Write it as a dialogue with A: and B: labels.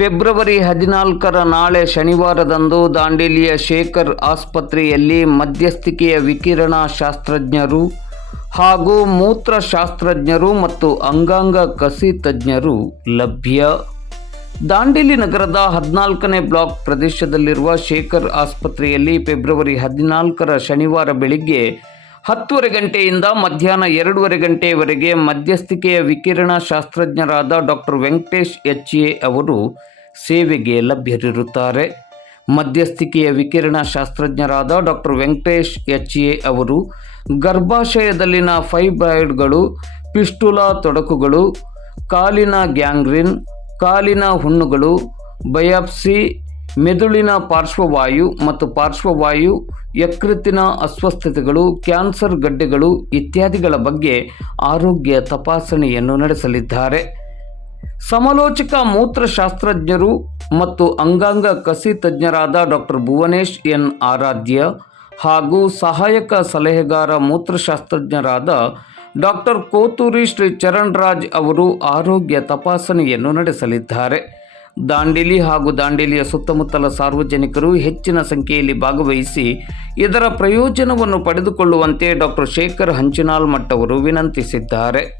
A: February ಹದಿನಾಲ್ಕರ ನಾಳೆ ಶನಿವಾರದಂದು ದಾಂಡೇಲಿಯ ಶೇಖರ್ ಆಸ್ಪತ್ರೆಯಲ್ಲಿ ಮಧ್ಯಸ್ಥಿಕೆಯ ವಿಕಿರಣ ಶಾಸ್ತ್ರಜ್ಞರು ಹಾಗೂ ಮೂತ್ರಶಾಸ್ತ್ರಜ್ಞರು ಮತ್ತು ಅಂಗಾಂಗ ಕಸಿ ತಜ್ಞರು ಲಭ್ಯ. ದಾಂಡೇಲಿ ನಗರದ ಹದಿನಾಲ್ಕನೇ ಬ್ಲಾಕ್ ಪ್ರದೇಶದಲ್ಲಿರುವ ಶೇಖರ್ ಆಸ್ಪತ್ರೆಯಲ್ಲಿ ಫೆಬ್ರವರಿ ಹದಿನಾಲ್ಕರ ಶನಿವಾರ ಬೆಳಿಗ್ಗೆ ಹತ್ತುವರೆ ಗಂಟೆಯಿಂದ ಮಧ್ಯಾಹ್ನ ಎರಡೂವರೆ ಗಂಟೆಯವರೆಗೆ ಮಧ್ಯಸ್ಥಿಕೆಯ ವಿಕಿರಣ ಶಾಸ್ತ್ರಜ್ಞರಾದ ಡಾಕ್ಟರ್ ವೆಂಕಟೇಶ್ ಎಚ್ ಎ ಅವರು ಸೇವೆಗೆ ಲಭ್ಯರಿರುತ್ತಾರೆ. ಮಧ್ಯಸ್ಥಿಕೆಯ ವಿಕಿರಣ ಶಾಸ್ತ್ರಜ್ಞರಾದ ಡಾಕ್ಟರ್ ವೆಂಕಟೇಶ್ ಎಚ್ ಎ ಅವರು ಗರ್ಭಾಶಯದಲ್ಲಿನ ಫೈಬ್ರಾಯ್ಡ್ಗಳು, ಪಿಸ್ಟುಲಾ ತೊಡಕುಗಳು, ಕಾಲಿನ ಗ್ಯಾಂಗ್ರಿನ್, ಕಾಲಿನ ಹುಣ್ಣುಗಳು, ಬಯಾಪ್ಸಿ ಮೆದುಳಿನ ಪಾರ್ಶ್ವವಾಯು ಮತ್ತು ಪಾರ್ಶ್ವವಾಯು, ಯಕೃತ್ತಿನ ಅಸ್ವಸ್ಥತೆಗಳು, ಕ್ಯಾನ್ಸರ್ ಗಡ್ಡೆಗಳು ಇತ್ಯಾದಿಗಳ ಬಗ್ಗೆ ಆರೋಗ್ಯ ತಪಾಸಣೆಯನ್ನು ನಡೆಸಲಿದ್ದಾರೆ. ಸಮಾಲೋಚಕ ಮೂತ್ರಶಾಸ್ತ್ರಜ್ಞರು ಮತ್ತು ಅಂಗಾಂಗ ಕಸಿ ತಜ್ಞರಾದ ಡಾಕ್ಟರ್ ಭುವನೇಶ್ ಎನ್. ಆರಾಧ್ಯ ಹಾಗೂ ಸಹಾಯಕ ಸಲಹೆಗಾರ ಮೂತ್ರಶಾಸ್ತ್ರಜ್ಞರಾದ ಡಾಕ್ಟರ್ ಕೋತೂರಿ ಶ್ರೀ ಚರಣ್ ರಾಜ್ ಅವರು ಆರೋಗ್ಯ ತಪಾಸಣೆಯನ್ನು ನಡೆಸಲಿದ್ದಾರೆ. ದಾಂಡೇಲಿ ಹಾಗೂ ದಾಂಡೇಲಿಯ ಸುತ್ತಮುತ್ತಲ ಸಾರ್ವಜನಿಕರು ಹೆಚ್ಚಿನ ಸಂಖ್ಯೆಯಲ್ಲಿ ಭಾಗವಹಿಸಿ ಇದರ ಪ್ರಯೋಜನವನ್ನು ಪಡೆದುಕೊಳ್ಳುವಂತೆ ಡಾಕ್ಟರ್ ಶೇಖರ್ ಹಂಚಿನಾಲ್ ಅವರು ವಿನಂತಿಸಿದ್ದಾರೆ.